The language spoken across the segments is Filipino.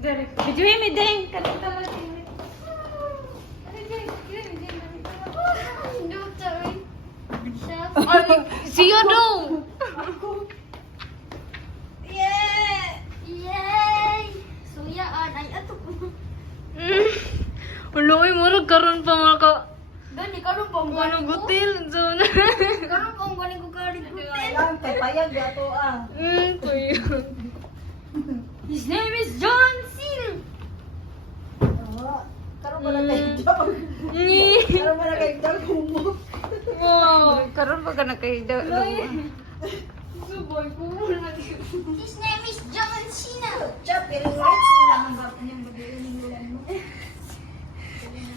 Dari. Bijuin mi ding. Kanita mo ding. See you dong. Yeah. Yay! Suyaan ay ato ko. Uloy mo karon pa nga ka. Gani karon pa ang Ano gutil zona. Karon pa ang gani ko karon gutil. Alam, kay payag gato ah. Tuyo. His name is John Cena. Karon ba na kay dog? Karon ba na kay dog mo? Wow. Karon pa ka nakahida. Suboy ko. His name is John Cena. Chap, pero rights na ang bap niya magbibilang mo.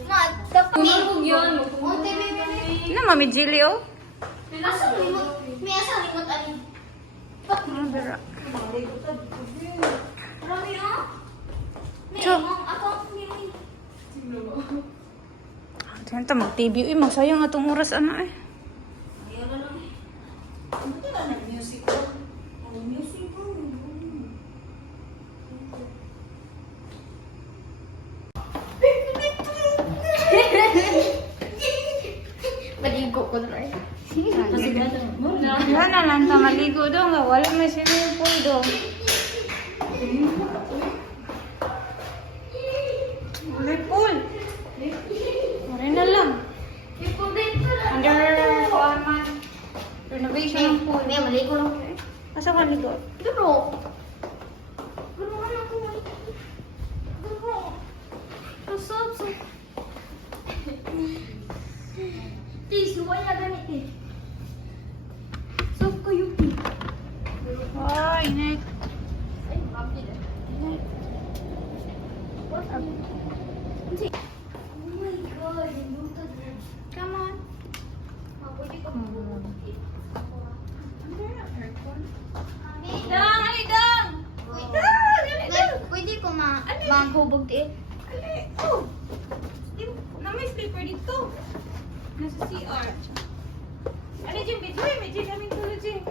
Ma, dapat Kumarbog yun. Unti bibili. Na mami Jilio. Asa limot? May asa limot ani. Mabira. Rami oh. May Cho. imong ako ni. Tanta mag-TV. Uy, magsayang atong oras ano eh. Ayaw na lang. Ano ka na music ko? Ano music ko? Maligo ko na rin. Wala na lang ta maligo daw nga. Wala may swimming pool daw. Wala pool. Wala na lang. Under man. Renovation ng pool. May maligo lang. Asa ka ligo? Duro. Duro ka na ako. Duro. Kasabso. Tis, wala ganit eh. Sob kayo eh. Ay, init. Ay, mabdi na. What? Oh my God, luto na. Come on. Pwede ka mag-hubog. Dang, ay dang. Pwede ko maghubog eh. Ali, oh. Na may slipper dito. Nasa CR. Ano yung video? May dyan namin tulad dyan.